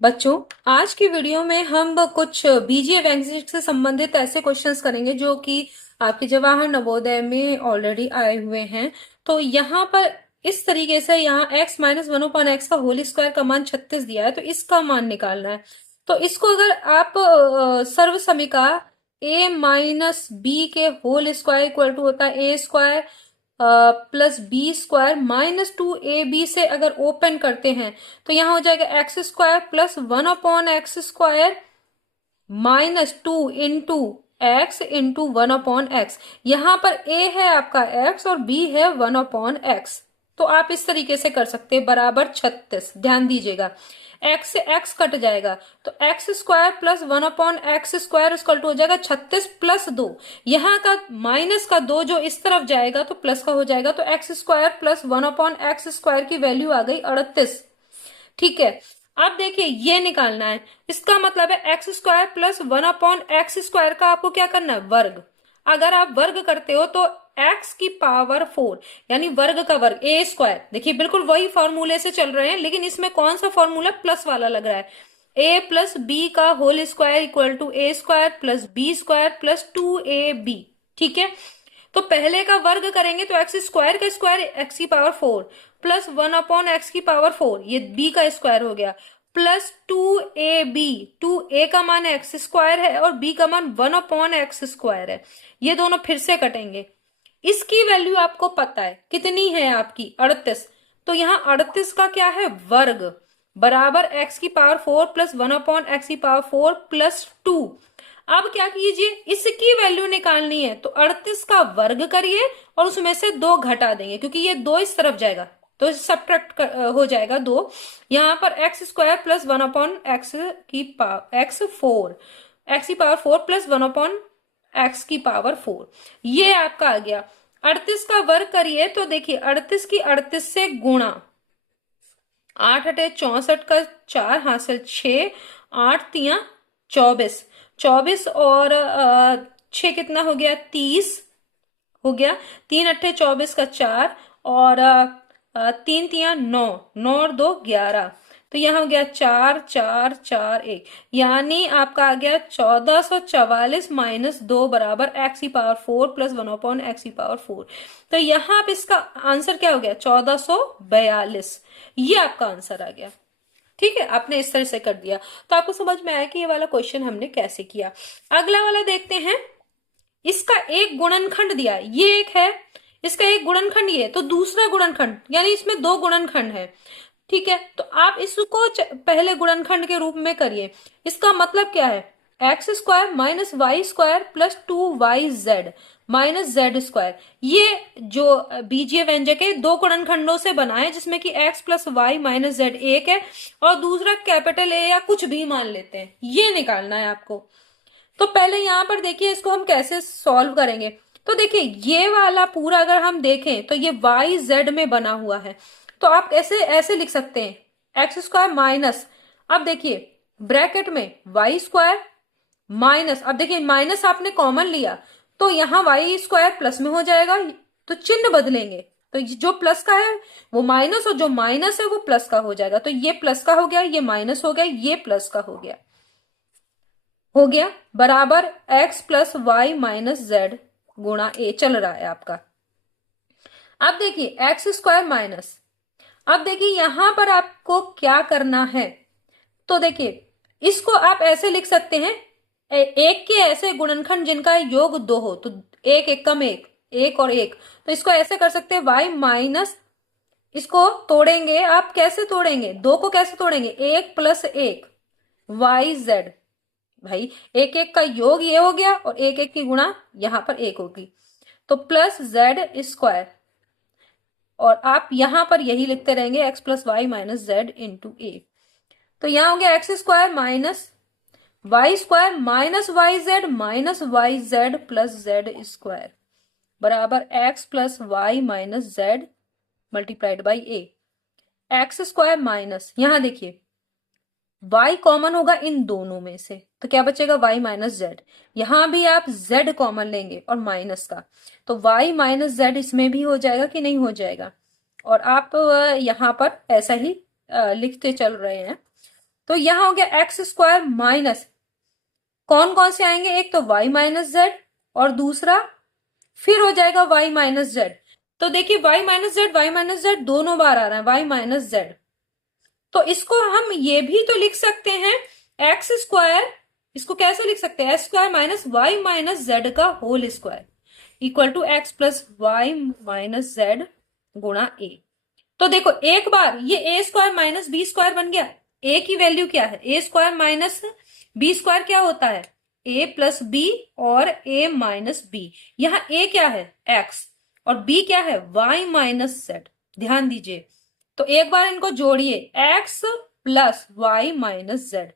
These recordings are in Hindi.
बच्चों, आज की वीडियो में हम कुछ बीजीए वैंकसिक से संबंधित ऐसे क्वेश्चंस करेंगे जो कि आपके जवाहर नवोदय में ऑलरेडी आए हुए हैं। तो यहाँ पर इस तरीके से यहाँ x minus one upon x का होल स्क्वायर का मान 36 दिया है, तो इसका मान निकालना है। तो इसको अगर आप सर्व समीका a माइनस बी के होल स्क्वायर इक्वल टू होता है a square plus b square minus 2ab से अगर ओपन करते हैं तो यहां हो जाएगा x square plus one upon x square minus 2 into x यहां पर a है आपका x और b है 1/x। तो आप इस तरीके से कर सकते हैं बराबर 36। ध्यान दीजिएगा, x से x कट जाएगा तो x square plus one upon x square equal to हो जाएगा 36 प्लस 2। यहाँ का माइनस का 2 जो इस तरफ जाएगा तो प्लस का हो जाएगा, तो x square plus one upon x square की वैल्यू आ गई 38। ठीक है, अब देखिए ये निकालना है। इसका मतलब है x square plus one upon x square का आपको क्या करना है, वर्ग। अगर आप वर्ग करते हो तो एक्स की पावर 4 यानी वर्ग का वर्ग ए स्क्वायर। देखिए बिल्कुल वही फॉर्मूले से चल रहे हैं, लेकिन इसमें कौन सा फॉर्मूला प्लस वाला लग रहा है। ए प्लस बी का whole square equal to a square plus b square plus 2ab। ठीक है, तो पहले का वर्ग करेंगे तो एक्स स्क्वायर का स्क्वायर एक्स की power 4 plus one upon x की पावर 4, ये बी का स्क्वायर हो गया, प्लस 2ab। 2a का मान एक्स स्क्वायर है और b का मान वन अपॉन एक्स स्क्वायर है। ये दोनों फिर से कटेंगे। इसकी वैल्यू आपको पता है कितनी है, आपकी 38। तो यहाँ 38 का क्या है, वर्ग बराबर एक्स की power 4 plus one upon x की पावर 4 प्लस 2। अब क्या कीजिए, इसकी वैल्यू निकालनी है तो 38 का वर्ग करिए और उसमें से 2 घटा देंगे, क्योंकि ये 2 इस तरफ जाएगा तो सब्ट्रैक्ट हो जाएगा 2। यहां पर x square plus one upon x की पावर एक्स की power 4 plus one upon x की पावर 4, ये आपका आ गया। 38 का वर्ग करिए तो देखिए 38 की 38 से गुणा, 8 अटे 64 का 4 हासिल 6, 8 तिया 24, 24 और 6 कितना हो गया, 30 हो गया। 3 अट्ठे 24 का 4 और 3 तिया 9, 9 और 2 11। तो यहाँ हो गया 4 4 4 1, यानी आपका आ गया 1444 माइनस 2 बराबर एक्स की power 4 plus one upon x की पावर 4। तो यहाँ पे इसका आंसर क्या हो गया, 1442। ये आपका आंसर आ गया। ठीक है, आपने इस तरह से कर दिया तो आपको समझ में आया कि ये वाला क्वेश्चन हमने कैसे किया। अगला वाला देखते हैं। इसका एक गुणनखंड दिया है, ये एक है, इसका एक गुणनखंड ये है, तो दूसरा गुणनखंड यानी इसमें 2 गुणनखंड है। ठीक है, तो आप इसको पहले गुणनखंड के रूप में करिए। इसका मतलब क्या है, x square minus y square plus 2yz minus z square. ये जो बीजीय व्यंजक है 2 गुणनखंडों से बना है, जिसमें कि x plus y minus z एक है और दूसरा कैपिटल ए या कुछ भी मान लेते हैं। ये निकालना है आपको। तो पहले यहां पर देखिए इसको हम कैसे सॉल्व करेंगे। तो देखिए ये वाला पूरा अगर हम देखें तो ये वाई जेड में बना हुआ है, तो आप ऐसे ऐसे लिख सकते हैं एक्स स्क्वायर माइनस, अब देखिए ब्रैकेट में वाई स्क्वायर माइनस, अब देखिए माइनस आपने कॉमन लिया तो यहाँ वाई स्क्वायर प्लस में हो जाएगा, तो चिन्ह बदलेंगे तो जो प्लस का है वो माइनस और जो माइनस है वो प्लस का हो जाएगा। तो ये प्लस का हो गया, ये माइनस हो गया, ये प्लस का हो गया बराबर x plus y minus z गुणा ए चल रहा है आपका। अब देखिए एक्स स्क्वायर माइनस, अब देखिए यहां पर आपको क्या करना है। तो देखिए इसको आप ऐसे लिख सकते हैं, एक के ऐसे गुणनखंड जिनका योग 2 हो, तो एक एक कम एक, एक और एक, तो इसको ऐसे कर सकते हैं वाई माइनस, इसको तोड़ेंगे आप, कैसे तोड़ेंगे, 2 को कैसे तोड़ेंगे, 1 प्लस 1 वाई जेड। भाई एक एक का योग ये हो गया और एक एक की गुणा यहां पर एक होगी, तो प्लस जेड स्क्वायर, और आप यहां पर यही लिखते रहेंगे x plus y minus z into a. तो यहां हो गया x square minus y square minus y z plus z square बराबर x plus y minus z multiplied by a. X square minus, यहां देखिए y कॉमन होगा इन दोनों में से, तो क्या बचेगा y माइनस जेड। यहां भी आप z कॉमन लेंगे और माइनस का, तो y माइनस जेड इसमें भी हो जाएगा कि नहीं हो जाएगा। और आप यहां पर ऐसा ही लिखते चल रहे हैं। तो यहां हो गया एक्स स्क्वायर माइनस, कौन कौन से आएंगे, एक तो y माइनस जेड और दूसरा फिर हो जाएगा y माइनस जेड। तो देखिए y माइनस जेड दोनों बार आ रहा है y माइनस जेड, तो इसको हम ये भी तो लिख सकते हैं एक्स स्क्वायर, इसको कैसे लिख सकते हैं, x square minus y minus z का whole square equal to x plus y minus z गुणा ए। तो देखो एक बार ये a square minus b square बन गया, ए की वैल्यू क्या है, a square minus b square क्या होता है, ए प्लस बी और ए माइनस बी। यहाँ ए क्या है एक्स और बी क्या है वाई माइनस जेड, ध्यान दीजिए। तो एक बार इनको जोड़िए x plus y minus z,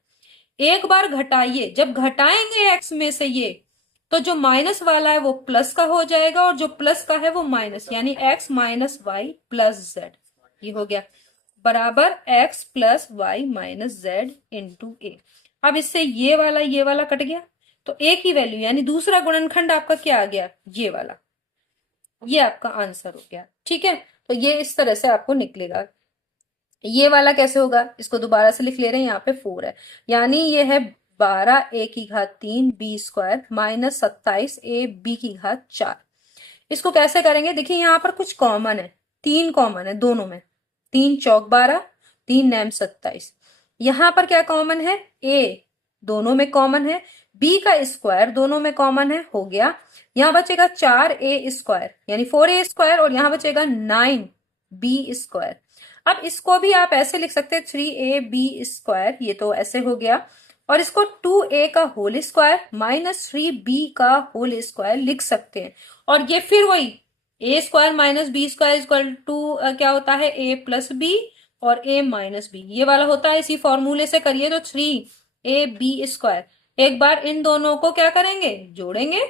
एक बार घटाइए, जब घटाएंगे एक्स में से ये तो जो माइनस वाला है वो प्लस का हो जाएगा और जो प्लस का है वो माइनस, यानी x minus y plus z, ये हो गया बराबर x plus y minus z into a. अब इससे ये वाला कट गया, तो ए की वैल्यू यानी दूसरा गुणनखंड आपका क्या आ गया, ये वाला, ये आपका आंसर हो गया। ठीक है, तो ये इस तरह से आपको निकलेगा। ये वाला कैसे होगा, इसको दोबारा से लिख ले रहे हैं, यहाँ पे 4 है, यानी ये है 12 a की घात 3 b square minus 27 a b की घात 4। इसको कैसे करेंगे, देखिए यहाँ पर कुछ कॉमन है, 3 कॉमन है दोनों में, 3 चौक 12 3 नैम 27। यहाँ पर क्या कॉमन है, a दोनों में कॉमन है, b का स्क्वायर दोनों में कॉमन है, हो गया। यहाँ बचेगा 4a स्क्वायर यानी 4a स्क्वायर और यहाँ बचेगा 9b स्क्वायर। अब इसको भी आप ऐसे लिख सकते हैं 3ab स्क्वायर, ये तो ऐसे हो गया, और इसको 2a का होल स्क्वायर माइनस 3b का होल स्क्वायर लिख सकते हैं। और ये फिर वही a square minus b square equal to क्या होता है a प्लस बी और a माइनस बी, ये वाला होता है। इसी फॉर्मूले से करिए तो 3ab स्क्वायर, एक बार इन दोनों को क्या करेंगे जोड़ेंगे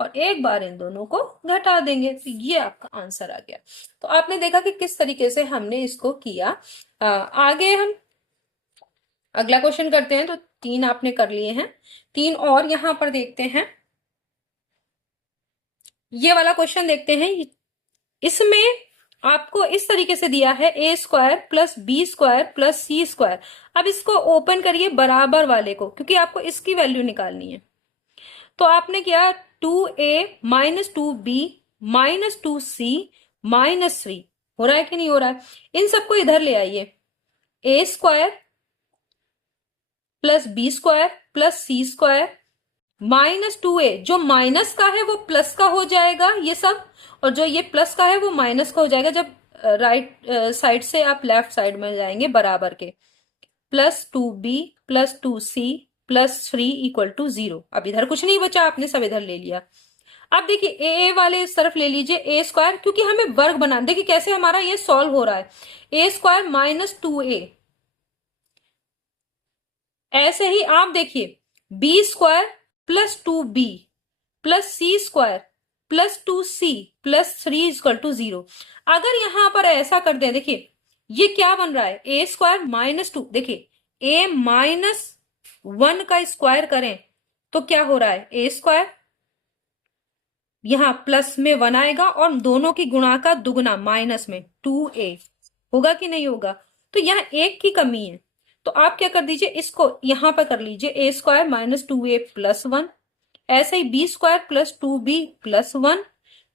और एक बार इन दोनों को घटा देंगे, तो ये आपका आंसर आ गया। तो आपने देखा कि किस तरीके से हमने इसको किया। आगे हम अगला क्वेश्चन करते हैं। तो 3 आपने कर लिए हैं, 3 और यहां पर देखते हैं। ये वाला क्वेश्चन देखते हैं, इसमें आपको इस तरीके से दिया है a square plus b square plus c square. अब इसको ओपन करिए बराबर वाले को, क्योंकि आपको इसकी वैल्यू निकालनी है। तो आपने किया 2a minus 2b minus 2c minus 3, हो रहा है कि नहीं हो रहा है, इन सबको इधर ले आइए, a square plus b square plus c square minus 2a, जो माइनस का है वो प्लस का हो जाएगा ये सब, और जो ये प्लस का है वो माइनस का हो जाएगा जब राइट साइड से आप लेफ्ट साइड में जाएंगे बराबर के, plus 2b plus 2c plus 3 equal to 0। अब इधर कुछ नहीं बचा, आपने सब इधर ले लिया। अब देखिए ए वाले इस तरफ ले लीजिए ए स्क्वायर, क्योंकि हमें वर्ग बनाना, देखिए कैसे हमारा ये सॉल्व हो रहा है, ए स्क्वायर माइनस 2a। ऐसे ही आप देखिए b square plus 2b plus c square plus 2c plus 3 equal to 0। अगर यहां पर ऐसा कर दें, देखिए ये क्या बन रहा है, ए स्क्वायर माइनस 2, देखिए ए माइनस 1 का स्क्वायर करें तो क्या हो रहा है, ए स्क्वायर, यहां प्लस में 1 आएगा और दोनों की गुणा का दुगना माइनस में 2a, होगा कि नहीं होगा। तो यहाँ एक की कमी है, तो आप क्या कर दीजिए, इसको यहां पर कर लीजिए ए स्क्वायर माइनस 2a प्लस 1, ऐसे ही b square plus 2b plus 1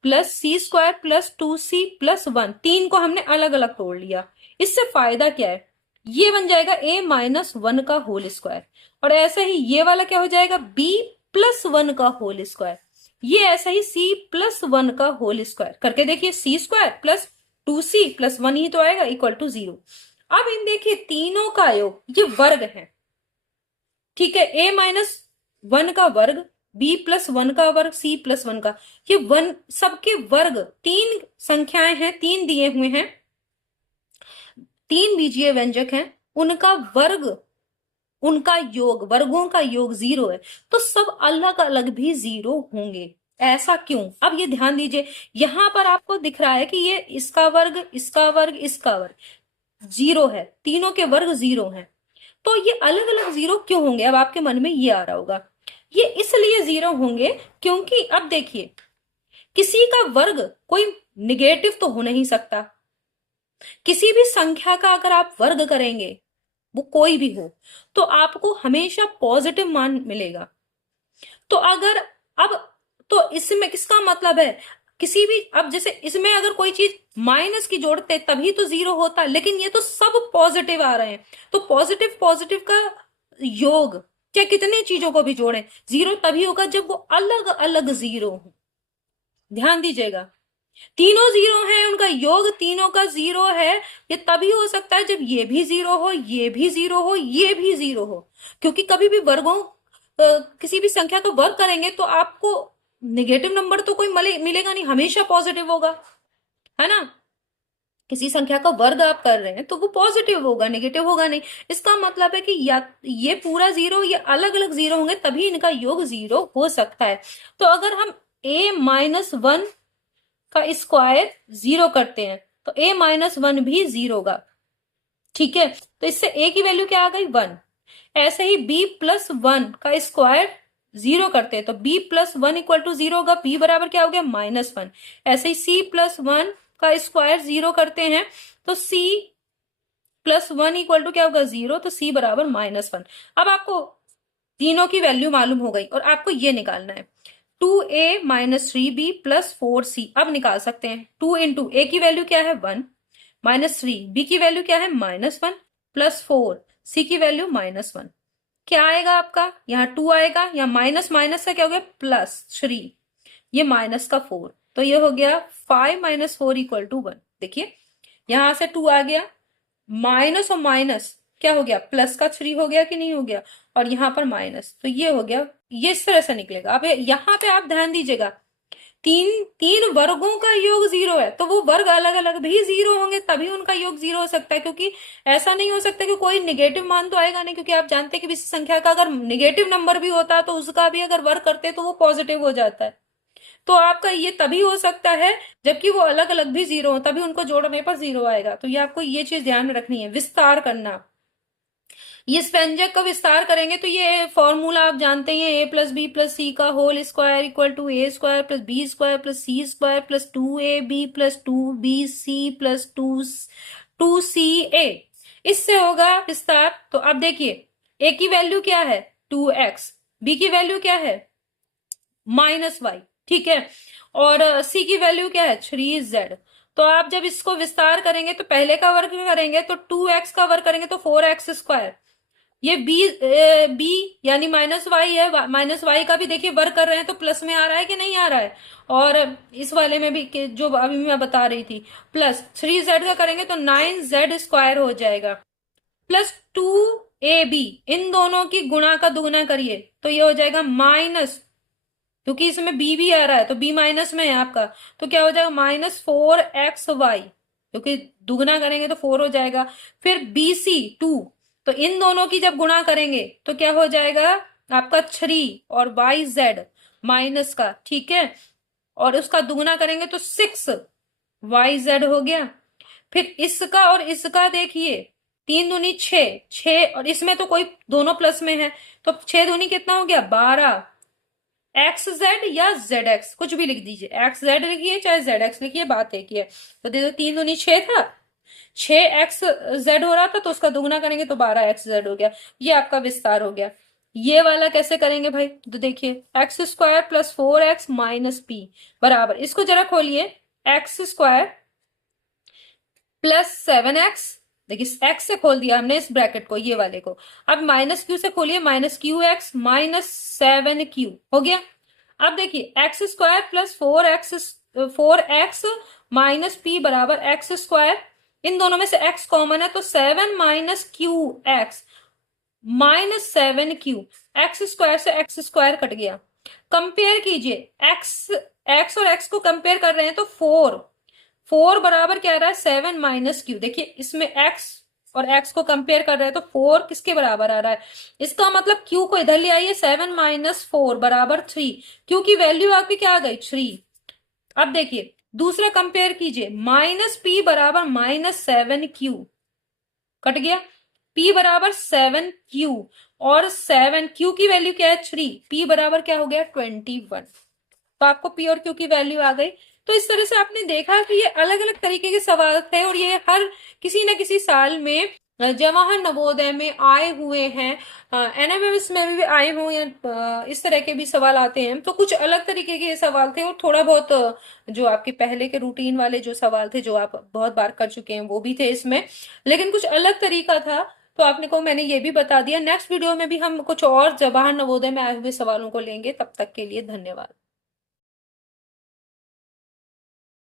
plus c square plus 2c plus 1, 3 को हमने अलग अलग तोड़ लिया। इससे फायदा क्या है, ये बन जाएगा a माइनस 1 का होल स्क्वायर, और ऐसे ही ये वाला क्या हो जाएगा b प्लस 1 का होल स्क्वायर, ये ऐसा ही c प्लस 1 का होल स्क्वायर करके देखिए, c square plus 2c plus 1 ही तो आएगा इक्वल टू 0। अब इन देखिए तीनों का योग, ये वर्ग है, ठीक है, a माइनस 1 का वर्ग, b प्लस 1 का वर्ग, c प्लस 1 का, ये 1 सबके वर्ग, 3 संख्याएं हैं, 3 दिए हुए हैं, 3 बीजीय व्यंजक हैं, उनका वर्ग, उनका योग, वर्गों का योग 0 है, तो सब अलग अलग भी 0 होंगे। ऐसा क्यों, अब ये ध्यान दीजिए, यहां पर आपको दिख रहा है कि ये इसका वर्ग इसका वर्ग इसका वर्ग 0 है, तीनों के वर्ग 0 हैं, तो ये अलग अलग 0 क्यों होंगे। अब आपके मन में ये आ रहा होगा, ये इसलिए 0 होंगे क्योंकि अब देखिए किसी का वर्ग कोई निगेटिव तो हो नहीं सकता, किसी भी संख्या का अगर आप वर्ग करेंगे वो कोई भी हो, तो आपको हमेशा पॉजिटिव मान मिलेगा। तो अगर अब, तो इसमें किसका मतलब है, किसी भी, अब जैसे इसमें अगर कोई चीज माइनस की जोड़ते तभी तो जीरो होता, लेकिन ये तो सब पॉजिटिव आ रहे हैं, तो पॉजिटिव पॉजिटिव का योग चाहे कितने चीजों को भी जोड़ें, जीरो तभी होगा जब वो अलग अलग जीरो हो। ध्यान दीजिएगा, तीनों जीरो हैं, उनका योग तीनों का जीरो है, ये तभी हो सकता है जब ये भी जीरो हो, ये भी जीरो हो, ये भी जीरो हो। क्योंकि कभी भी वर्गों किसी भी संख्या का वर्ग करेंगे तो आपको निगेटिव नंबर तो कोई मिलेगा नहीं, हमेशा पॉजिटिव होगा, है ना। किसी संख्या का वर्ग आप कर रहे हैं तो वो पॉजिटिव होगा, नेगेटिव होगा नहीं। इसका मतलब है कि या ये पूरा जीरो, ये अलग अलग जीरो होंगे तभी इनका योग जीरो हो सकता है। तो अगर हम a-1 का स्क्वायर जीरो करते हैं तो a-1 भी जीरो होगा, ठीक है। तो इससे a की वैल्यू क्या आ गई, 1। ऐसे ही b+1 का स्क्वायर जीरो करते हैं तो b+1 इक्वल टू जीरो होगा, b बराबर क्या हो गया, -1। ऐसे ही c+1 का स्क्वायर जीरो करते हैं तो c+1 इक्वल टू क्या होगा, जीरो, तो c बराबर -1। अब आपको तीनों की वैल्यू मालूम हो गई और आपको ये निकालना है 2a-3b + 4c। अब निकाल सकते हैं, 2 इंटू ए की वैल्यू क्या है 1, -3 बी की वैल्यू क्या है -1, + 4 सी की वैल्यू -1। क्या आएगा आपका, यहाँ 2 आएगा, यहाँ माइनस माइनस का क्या हो गया +3, ये -4, तो ये हो गया 5 - 4 = 1। देखिए यहां से 2 आ गया, माइनस और माइनस क्या हो गया, प्लस का 3 हो गया कि नहीं हो गया, और यहाँ पर माइनस, तो ये हो गया, ये इस तरह से निकलेगा। अब यहाँ पे आप ध्यान दीजिएगा, तीन तीन वर्गों का योग जीरो है, तो वो वर्ग अलग अलग भी जीरो होंगे तभी उनका योग जीरो हो सकता है, क्योंकि ऐसा नहीं हो सकता कि कोई निगेटिव मान तो आएगा नहीं, क्योंकि आप जानते हैं कि किसी संख्या का अगर निगेटिव नंबर भी होता है तो उसका भी अगर वर्ग करते तो वो पॉजिटिव हो जाता है। तो आपका ये तभी हो सकता है जबकि वो अलग अलग भी जीरो हो, तभी उनको जोड़ने पर जीरो आएगा। तो ये आपको ये चीज ध्यान में रखनी है, विस्तार करना। ये इस व्यंजक का विस्तार करेंगे तो ये फॉर्मूला आप जानते हैं, a+b+c का whole square equal to a² + b² + c² + 2ab + 2bc + 2ca। इससे होगा विस्तार। तो अब देखिए a की वैल्यू क्या है 2x, b की वैल्यू क्या है -y, ठीक है, और c की वैल्यू क्या है 3z। तो आप जब इसको विस्तार करेंगे तो पहले का वर्ग करेंगे तो 2x का वर्ग करेंगे तो 4x²। ये b यानी -y है, -y का भी देखिए वर्ग कर रहे हैं तो प्लस में आ रहा है कि नहीं आ रहा है, और इस वाले में भी जो अभी मैं बता रही थी, प्लस 3z का करेंगे तो 9z² हो जाएगा, प्लस 2ab, इन दोनों की गुणा का दुगुना करिए तो ये हो जाएगा माइनस, क्योंकि इसमें b भी आ रहा है तो b माइनस में है आपका, तो क्या हो जाएगा -4xy, क्योंकि दुगना करेंगे तो 4 हो जाएगा। फिर bc 2, तो इन दोनों की जब गुणा करेंगे तो क्या हो जाएगा आपका 3 और yz माइनस का, ठीक है, और उसका दुगना करेंगे तो 6yz हो गया। फिर इसका और इसका देखिए, 3 दूनी 6, 6 और इसमें तो कोई दोनों प्लस में है तो 6 दूनी कितना हो गया 12, XZ या ZX कुछ भी लिख दीजिए, XZ लिखिए चाहे ZX लिखिए, बात एक ही है। तो देखो 3 दूनी 6 था, 6XZ हो रहा था तो उसका दुगना करेंगे तो 12XZ हो गया। ये आपका विस्तार हो गया। ये वाला कैसे करेंगे भाई, तो देखिए x² + 4x - p बराबर, इसको जरा खोलिए, x² + 7x, देखिए x से खोल दिया हमने इस ब्रैकेट को, ये वाले को। अब -q से खोलिए, -qx - 7q हो गया। अब देखिए x² + 4x - p बराबर x², इन दोनों में से x कॉमन है तो 7 - qx -7q, x² से x² कट गया। कंपेयर कीजिए, x और x को कंपेयर कर रहे हैं तो 4 बराबर क्या आ रहा है 7 - q। देखिए इसमें x और x को कंपेयर कर रहे हैं तो 4 किसके बराबर आ रहा है, इसका मतलब q को इधर ले आइए, 7 - 4 बराबर 3, q की वैल्यू आपकी क्या आ गई 3। अब देखिए दूसरा कंपेयर कीजिए, -p बराबर -7q, कट गया, p बराबर 7q, और 7q की वैल्यू क्या है 3, p बराबर क्या हो गया 21। तो आपको p और q की वैल्यू आ गई। तो इस तरह से आपने देखा कि ये अलग अलग तरीके के सवाल थे और ये हर किसी न किसी साल में जवाहर नवोदय में आए हुए हैं, एनएमएमएस में भी आए हुए हैं, इस तरह के भी सवाल आते हैं। तो कुछ अलग तरीके के ये सवाल थे, और थोड़ा बहुत जो आपके पहले के रूटीन वाले जो सवाल थे जो आप बहुत बार कर चुके हैं वो भी थे इसमें, लेकिन कुछ अलग तरीका था। तो आपने को मैंने ये भी बता दिया। नेक्स्ट वीडियो में भी हम कुछ और जवाहर नवोदय में आए हुए सवालों को लेंगे। तब तक के लिए धन्यवाद।